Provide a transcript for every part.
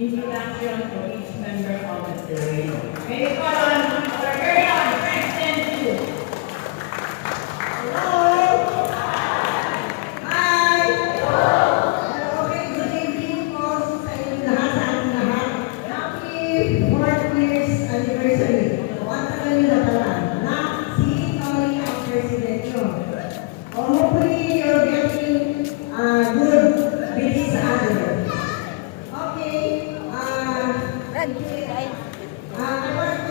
introduction for each member of the jury. May we call on our very own President Chu. Hello! Hi! Okay, good evening po sa inyong lahat, sa ating lahat. Happy 4th years anniversary. O, ang tagal nyo na pala. Na si Tony ang president nyo. Hopefully, you're getting good with each other. Okay, I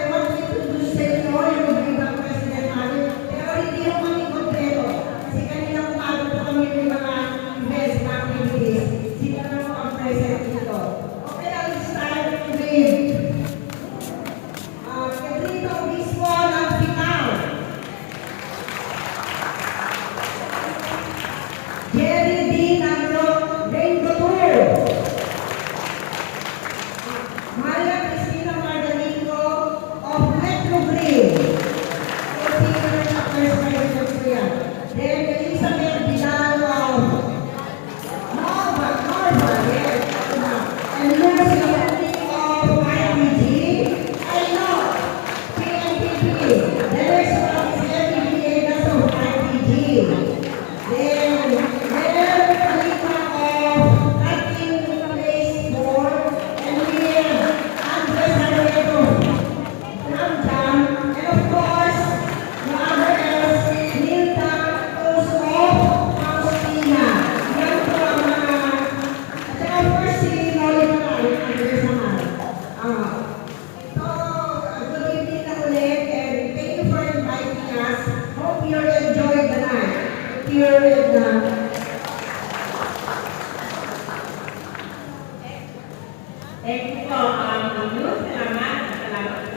want to introduce sa inyo yung ibang president natin. Pero hindi yung kami kompleto. Kasi kanina umaga po kami yung mga events na activities. Sila na po ang present dito. Okay, I'll start with Pedrito Obispo ng Picao. Jerry D. Nagro, Rainbow Tour. Maria Cristina Mardalico of Metro Green. So, sino na sa first president ko yan. Then, Elizabeth Vidal of Nova, yes. And Lucy Wendy of IPG. I know, PNPP. The next one is Ellie Villegas of IPG. Then, Mayor Kalita of Latin Place Board. And William Andres Arredo from JAM. And of course, no other else, Nilda Cruz of Faustina. Yan po ang mga, at saka of course si Noli Maral, Andres naman. So, good evening na ulit and thank you for inviting us. Hope you enjoyed the night. Here with Thank you po, Salamat.